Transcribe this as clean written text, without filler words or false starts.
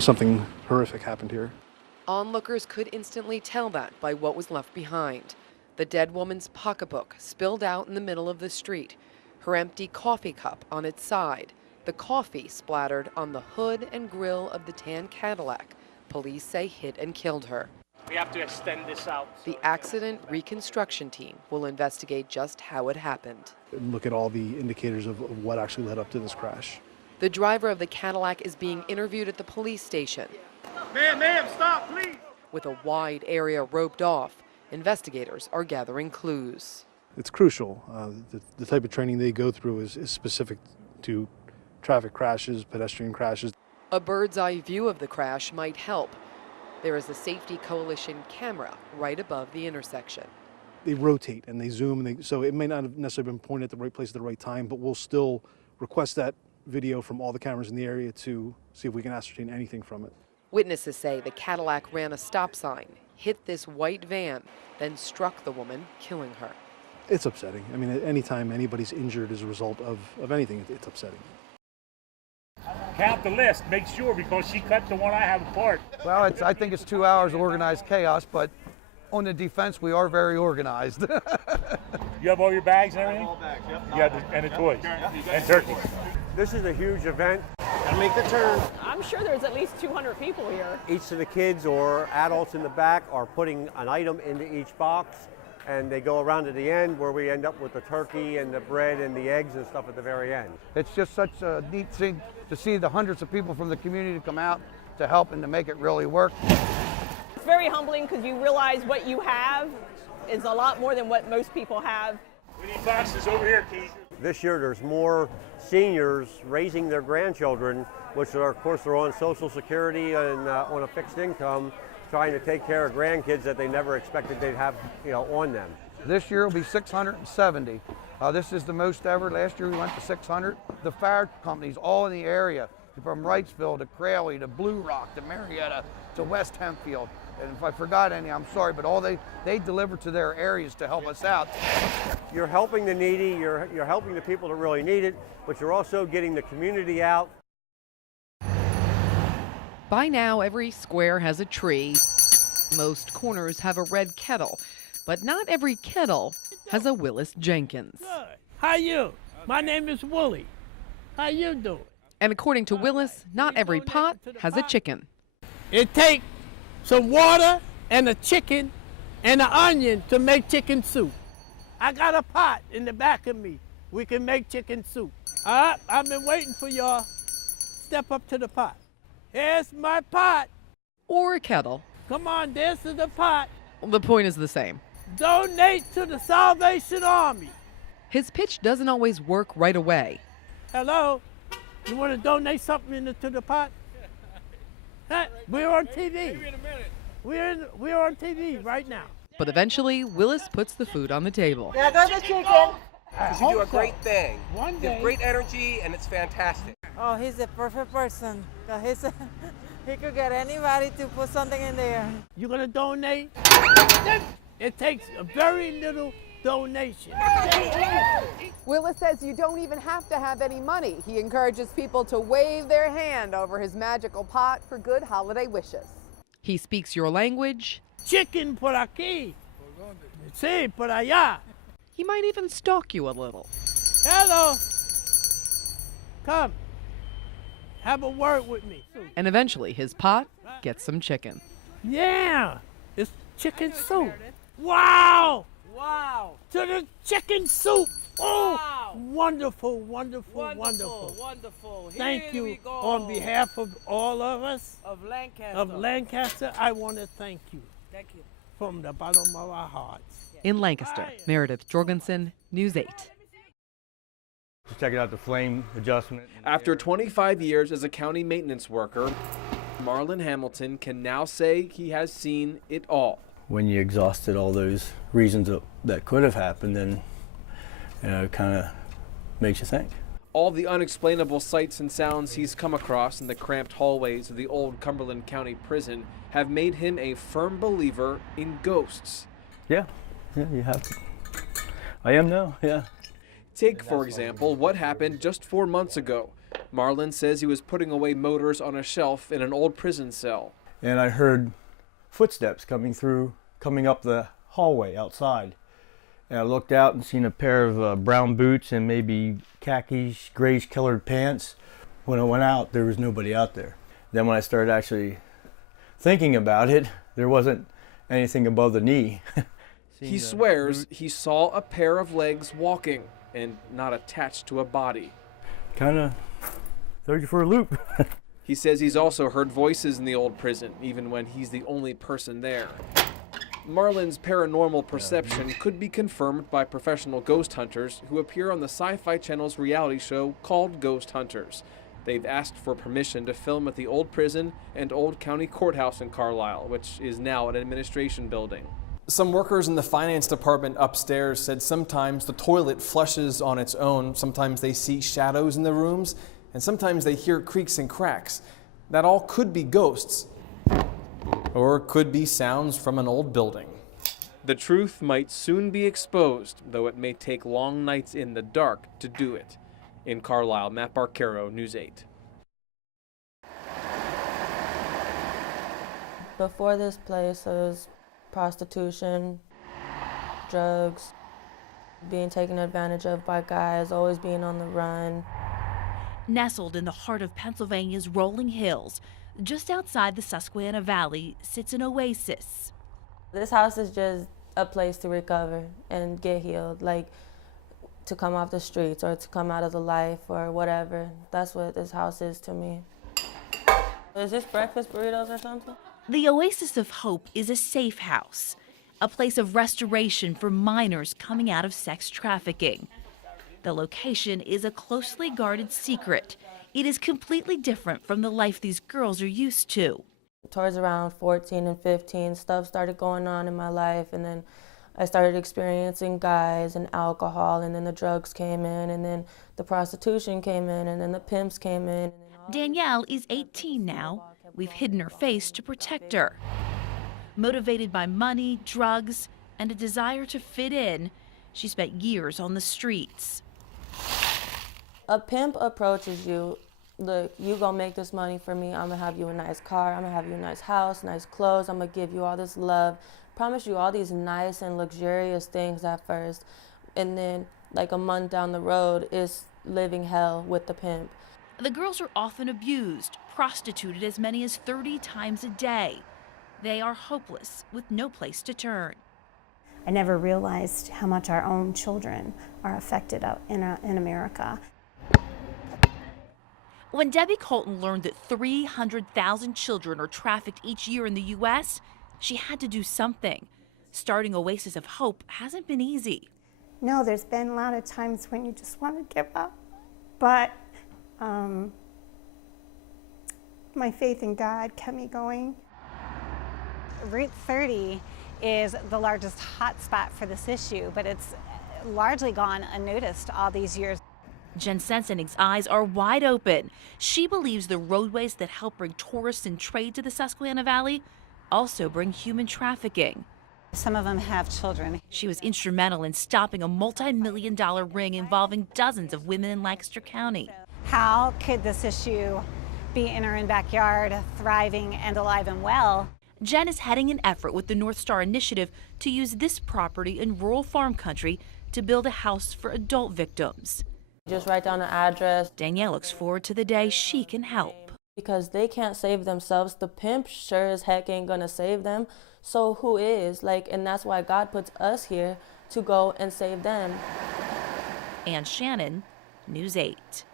Something horrific happened here. Onlookers could instantly tell that by what was left behind. The dead woman's pocketbook spilled out in the middle of the street, her empty coffee cup on its side, the coffee splattered on the hood and grille of the tan Cadillac police say hit and killed her. We have to extend this out. The accident reconstruction team will investigate just how it happened. Look at all the indicators of what actually led up to this crash. The driver of the Cadillac is being interviewed at the police station. Ma'am, stop, please. With a wide area roped off, investigators are gathering clues. It's crucial. The type of training they go through is specific to traffic crashes, pedestrian crashes. A bird's eye view of the crash might help. There is a Safety Coalition camera right above the intersection. They rotate and they zoom, and so it may not have necessarily been pointed at the right place at the right time, but we'll still request that video from all the cameras in the area to see if we can ascertain anything from it. Witnesses say the Cadillac ran a stop sign, hit this white van, then struck the woman, killing her. It's upsetting. I mean, anytime anybody's injured as a result of anything, it's upsetting. Count the list, make sure, because she cut the one I have apart. Well, I think it's 2 hours of organized chaos, but on the defense, we are very organized. You have all your bags and everything? All bags, yep. Yeah, and the toys, and turkeys. This is a huge event. Gotta make the turn. I'm sure there's at least 200 people here. Each of the kids or adults in the back are putting an item into each box, and they go around to the end where we end up with the turkey and the bread and the eggs and stuff at the very end. It's just such a neat thing to see the hundreds of people from the community come out to help and to make it really work. It's very humbling because you realize what you have is a lot more than what most people have. We need boxes over here, Keith. This year there's more seniors raising their grandchildren, which are, of course, they're on Social Security and on a fixed income, trying to take care of grandkids that they never expected they'd have, on them. This year will be 670. This is the most ever. Last year we went to 600. The fire companies all in the area, from Wrightsville to Crowley to Blue Rock to Marietta to West Hempfield. And if I forgot any, I'm sorry, but all they deliver to their areas to help us out. You're helping the needy, you're helping the people that really need it, but you're also getting the community out. By now, every square has a tree. Most corners have a red kettle, but not every kettle has a Willis Jenkins. Good. How you? My name is Wooly. How you doing? And according to Willis, not every pot has a chicken. It takes some water and a chicken and an onion to make chicken soup. I got a pot in the back of me. We can make chicken soup. I've been waiting for y'all. Step up to the pot. Here's my pot. Or a kettle. Come on, this is the pot. The point is the same. Donate to the Salvation Army. His pitch doesn't always work right away. Hello? You want to donate something to the pot? Huh? We're on TV. Maybe in a minute. We're on TV right now. But eventually, Willis puts the food on the table. Yeah, there's a chicken. Because you do a great thing. One You day. have great energy, and it's fantastic. Oh, he's the perfect person. He could get anybody to put something in there. You're going to donate? It takes a very little donation. Willis says you don't even have to have any money. He encourages people to wave their hand over his magical pot for good holiday wishes. He speaks your language. Chicken por aquí. Sí, por allá. He might even stalk you a little. Hello. Come. Have a word with me. And eventually, his pot gets some chicken. Yeah. It's chicken soup. Wow. Wow. To the chicken soup. Oh, Wow. Wonderful, wonderful, wonderful. Wonderful. Thank Here you we go. on behalf of all of us of Lancaster. of Lancaster. I want to thank you Thank you. from the bottom of our hearts. In Lancaster, Meredith Jorgensen, News 8. Just checking out the flame adjustment. After 25 years as a county maintenance worker, Marlon Hamilton can now say he has seen it all. When you exhausted all those reasons that could have happened, then it kind of makes you think. All the unexplainable sights and sounds he's come across in the cramped hallways of the old Cumberland County Prison have made him a firm believer in ghosts. Yeah, you have to. I am now, yeah. Take, for example, what happened just 4 months ago. Marlon says he was putting away motors on a shelf in an old prison cell. And I heard footsteps coming up the hallway outside. And I looked out and seen a pair of brown boots and maybe khakis, grayish colored pants. When I went out, there was nobody out there. Then when I started actually thinking about it, there wasn't anything above the knee. He swears he saw a pair of legs walking and not attached to a body. Kind of throw you for a loop. He says he's also heard voices in the old prison, even when he's the only person there. Marlon's paranormal perception could be confirmed by professional ghost hunters who appear on the Sci-Fi Channel's reality show called Ghost Hunters. They've asked for permission to film at the old prison and old county courthouse in Carlisle, which is now an administration building. Some workers in the finance department upstairs said sometimes the toilet flushes on its own, sometimes they see shadows in the rooms, and sometimes they hear creaks and cracks. That all could be ghosts, or it could be sounds from an old building. The truth might soon be exposed, though it may take long nights in the dark to do it. In Carlisle, Matt Barquero, News 8. Before this place, it was prostitution, drugs, being taken advantage of by guys, always being on the run. Nestled in the heart of Pennsylvania's rolling hills, just outside the Susquehanna Valley, sits an oasis. This house is just a place to recover and get healed, like to come off the streets or to come out of the life or whatever. That's what this house is to me. Is this breakfast burritos or something? The Oasis of Hope is a safe house, a place of restoration for minors coming out of sex trafficking. The location is a closely guarded secret. It is completely different from the life these girls are used to. Towards around 14 and 15, stuff started going on in my life, and then I started experiencing guys and alcohol, and then the drugs came in, and then the prostitution came in, and then the pimps came in. Danielle is 18 now. We've hidden her face to protect her. Motivated by money, drugs, and a desire to fit in, she spent years on the streets. A pimp approaches you, look, you gonna make this money for me, I'm gonna have you a nice car, I'm gonna have you a nice house, nice clothes, I'm gonna give you all this love, promise you all these nice and luxurious things at first, and then like a month down the road is living hell with the pimp. The girls are often abused, prostituted as many as 30 times a day. They are hopeless with no place to turn. I never realized how much our own children are affected in America. When Debbie Colton learned that 300,000 children are trafficked each year in the U.S., she had to do something. Starting Oasis of Hope hasn't been easy. No, there's been a lot of times when you just want to give up, but my faith in God kept me going. Route 30 is the largest hotspot for this issue, but it's largely gone unnoticed all these years. Jen Sensenig's eyes are wide open. She believes the roadways that help bring tourists and trade to the Susquehanna Valley also bring human trafficking. Some of them have children. She was instrumental in stopping a multi-million-dollar ring involving dozens of women in Lancaster County. How could this issue be in her own backyard, thriving and alive and well? Jen is heading an effort with the North Star Initiative to use this property in rural farm country to build a house for adult victims. Just write down the address. Danielle looks forward to the day she can help. Because they can't save themselves. The pimp sure as heck ain't gonna save them. So who is? And that's why God puts us here to go and save them. Ann Shannon, News 8.